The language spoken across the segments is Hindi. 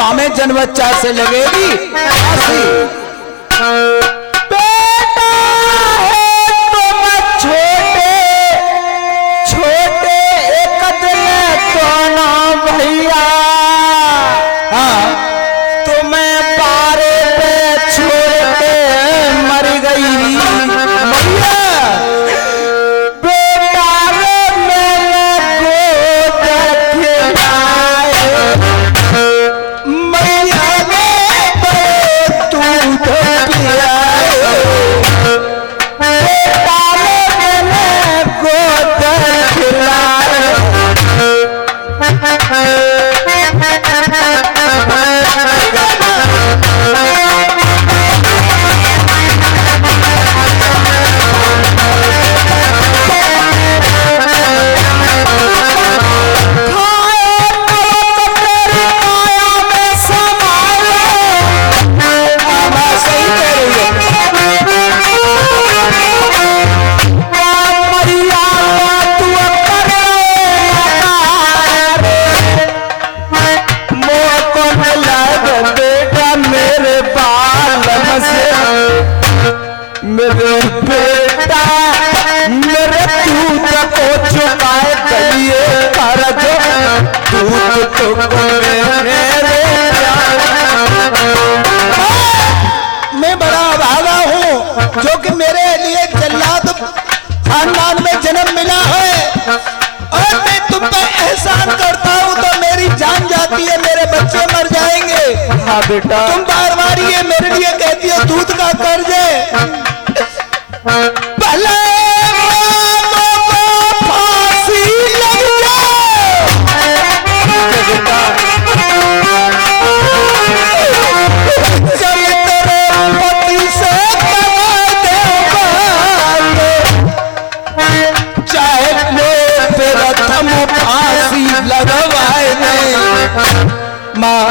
हमें जन बच्चा से लगेगी फांसी। बेटा है तुम छोटे छोटे एक दिन तो ना भैया, हाँ तुम्हें पारे पे छोड़ के मर गई भैया। बेटा रे मैंने गोद खिलाए मैया ने दूध पिलाए। बेटा रे मैंने गोद खिलाए। मेरे बेटा मेरे दूध को चुकाए गलिए कर्ज, दूध तो मेरे मैं बड़ा भागा हूँ जो कि मेरे लिए जल्लाद खानदान में जन्म मिला है, और मैं तुम पर एहसान करता हूँ तो मेरी जान जाती है, मेरे बच्चे मर जाएंगे। हाँ बेटा तुम बार बार ये मेरे लिए कहती हो दूध का कर्ज है। भले फांसी लग जाए जब तेरे पति से चाहे तेरा थम फांसी लगवाए नहीं। माँ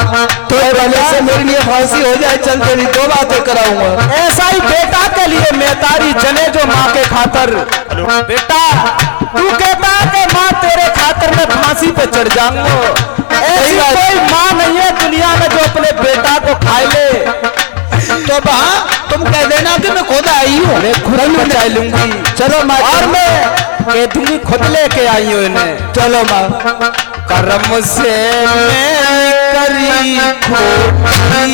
तो भले से मेरे लिए फांसी हो जाए, चल तेरी दो बातें कराऊंगा। ऐसा ही बेटा के लिए मैं तारी जने जो माँ के खातर। बेटा तू कहता है कि माँ तेरे खातर मैं फांसी पे चढ़ जाऊंगा, ऐसी कोई माँ नहीं है दुनिया में जो अपने बेटा को खाए ले। तो माँ तुम कह देना कि मैं खुद आई हूँ, मैं खुद बचा लूंगी। चलो माँ, और मैं कह दूंगी खुद लेके आई हूँ इन्हें। चलो माँ। कर्म से मैं करी खोटी,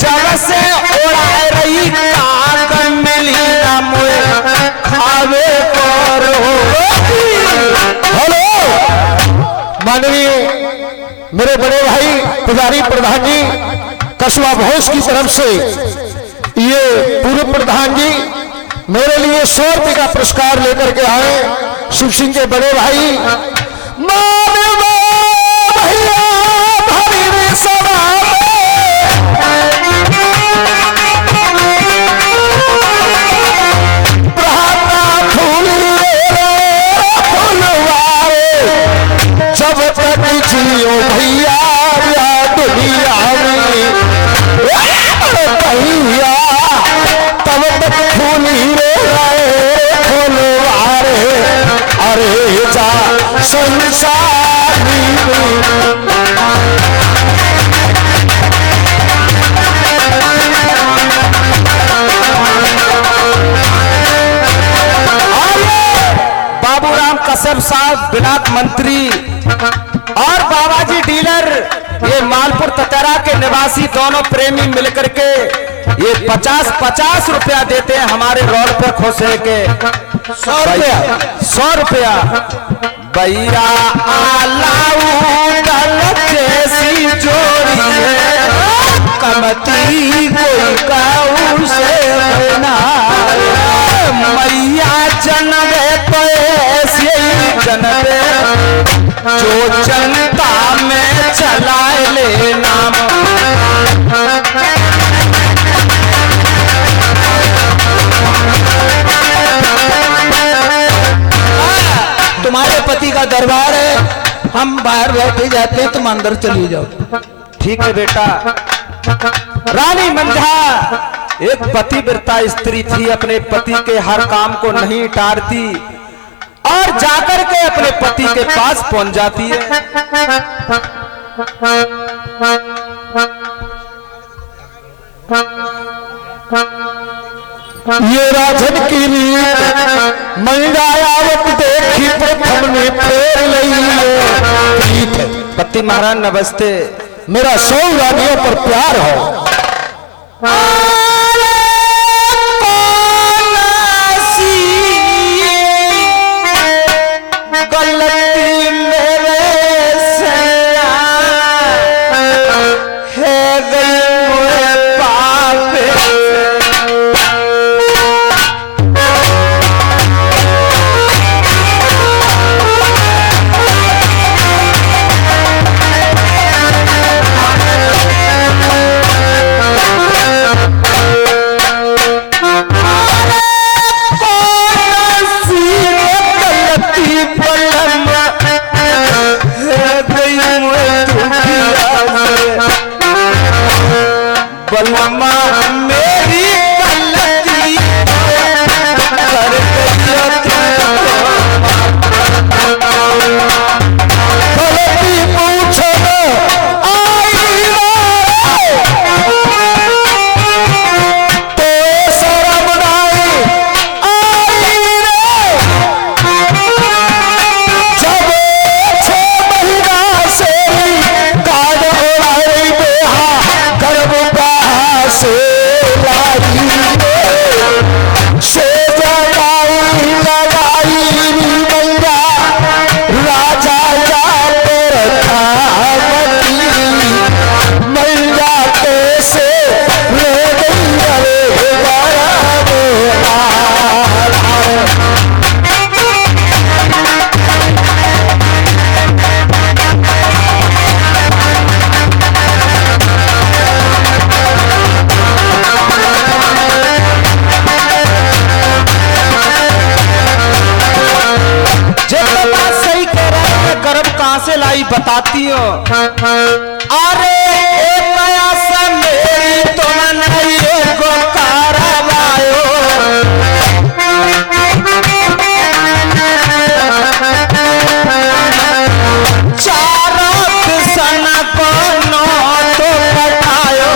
जब से उड़ा रही काक मिली ना मुझे खावे पर हो। हेलो माननीय मेरे बड़े भाई पुजारी प्रधान जी कस्बा भोज की तरफ से ये पूर्व प्रधान जी मेरे लिए 100 रुपये का पुरस्कार लेकर के आए। शिव सिंह के बड़े भाई जब तक जियो भैया दुनिया में भैया तब तक फूली रे फूलवारे अरे जा संसारी बाबूराम कश्यप साहब बिलाक मंत्री और बाबाजी डीलर, ये मालपुर ततरा के निवासी दोनों प्रेमी मिलकर के ये 50-50 रुपया देते हैं हमारे रोड पे खोसे के। 100 रुपया 100 रुपया भैया आलाऊ जैसी जोड़ी है, कमती कोई काऊ से बना मैया जनवे तो ऐसे ही जनवे जो जनता में चलाए ले नाम। तुम्हारे पति का दरबार है, हम बाहर बैठे जाते हैं, तुम अंदर चली जाओ। ठीक है बेटा। रानी मंझा एक पतिव्रता स्त्री थी, अपने पति के हर काम को नहीं टारती और जाकर के अपने पति के पास पहुंच जाती है। ये राजन की रीत मंगायावत देखी प्रथम ने फेर लई पति महाराज नमस्ते। मेरा 100 रानियों पर प्यार हो। बताती हो अरे नया सा मेरी तो नहीं को कारवायो चारों सन को नो तो बतायो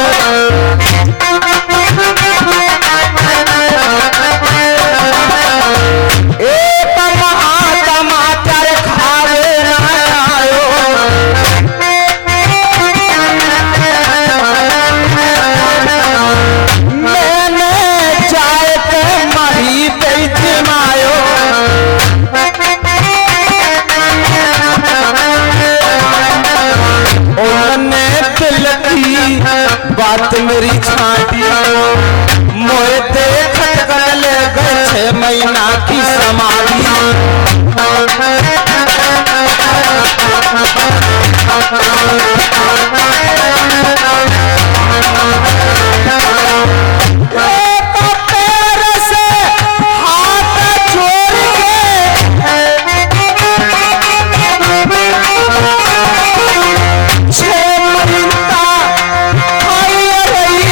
एक महात्मा कर खावे ना आयो मैंने जाए के मरी पे जमायो उन्होंने दिल की बात मेरी छाटी मोए देख कर ले गए 6 महीना की समाधि पैर से हाथ जोड़ के 6 महीना खाई रही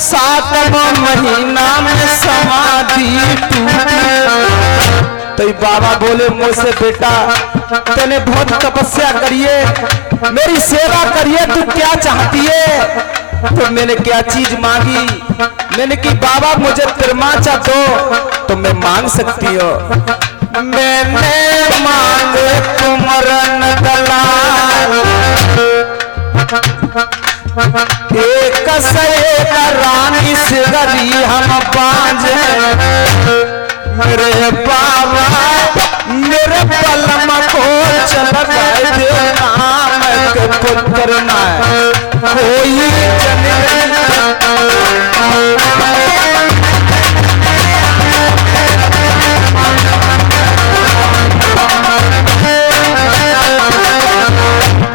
7वां महीना में समाधि टूटी। तो बाबा बोले मुझसे बेटा तूने बहुत तपस्या करिए मेरी सेवा करिए तू क्या चाहती है। तो मैंने क्या चीज मांगी मैंने कि बाबा मुझे तिरमाचा दो तो मैं मांग सकती हो। मैंने मांगे कुमरन दलाल एक से एक रानी सिगरी हम बांझे मेरे बाबा मेरे पलम को चल गए नाम के पुत्र ना कोई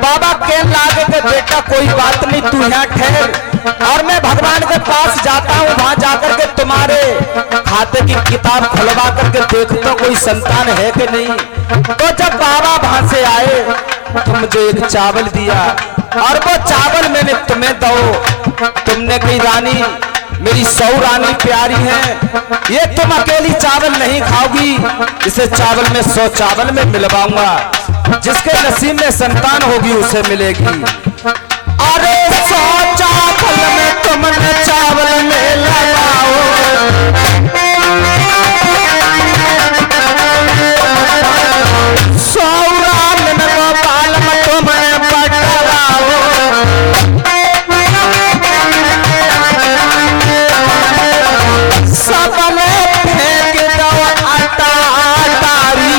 बाबा के लागे के बेटा कोई बात नहीं तू यहाँ ठहर और मैं भगवान के पास जाता हूँ वहां जाकर के तुम्हारे खाते की किताब खुलवा करके देखता हूँ कोई संतान है कि नहीं। तो जब बाबा वहां से आए तो मुझे एक चावल दिया और वो चावल मैंने तुम्हें दो। तुमने कही रानी मेरी 100 रानी प्यारी है ये तुम अकेली चावल नहीं खाओगी इसे चावल में 100 चावल में मिलवाऊंगा। जिसके नसीब में संतान होगी उसे मिलेगी। अरे 100 चावल में तुमने चावल में लगाओ, 100 राम में गोपाल में तुमने बटलाओ, सबने फेंक दो आटा तारी,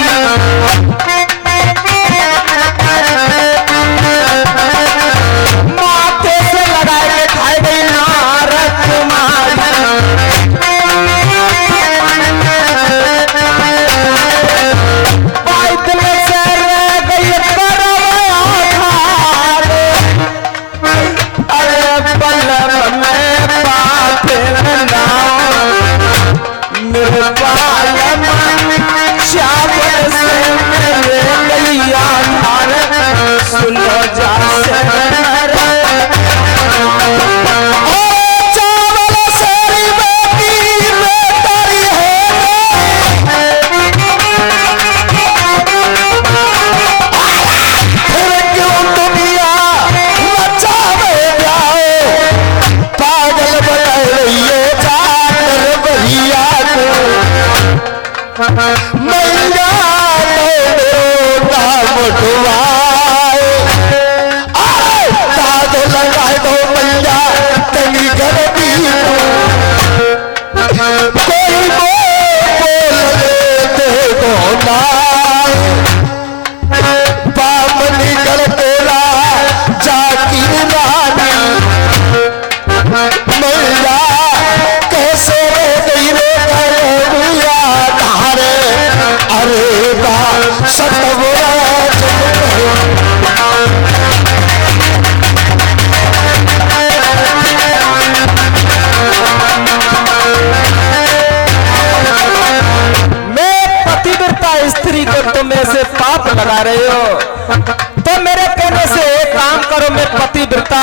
माथे से लगाए के खाए गई नारद कुमारी, बाइक में से रह गई करवया धार, अरे बल्लभ में पाते नाम, मेरे बालम चावल से मेरे गैया धार, सुनो जा से चावल से बेटी बेटरी है, फिर क्यों दुनिया मचावे जाओ, पागल बना रही जाकर भैया को, मैया नाम डुबाए, दाद लगाए दो मैया तनी कर दी, कोई बोल देखो ना, बामनी कर तेरा जाकी रानी, मैया कैसे गई रे भैया धारे, अरे बा सतवरा स्त्री को तुम ऐसे पाप लगा रहे हो, तो मेरे कहने से एक काम करो, मैं पतिव्रता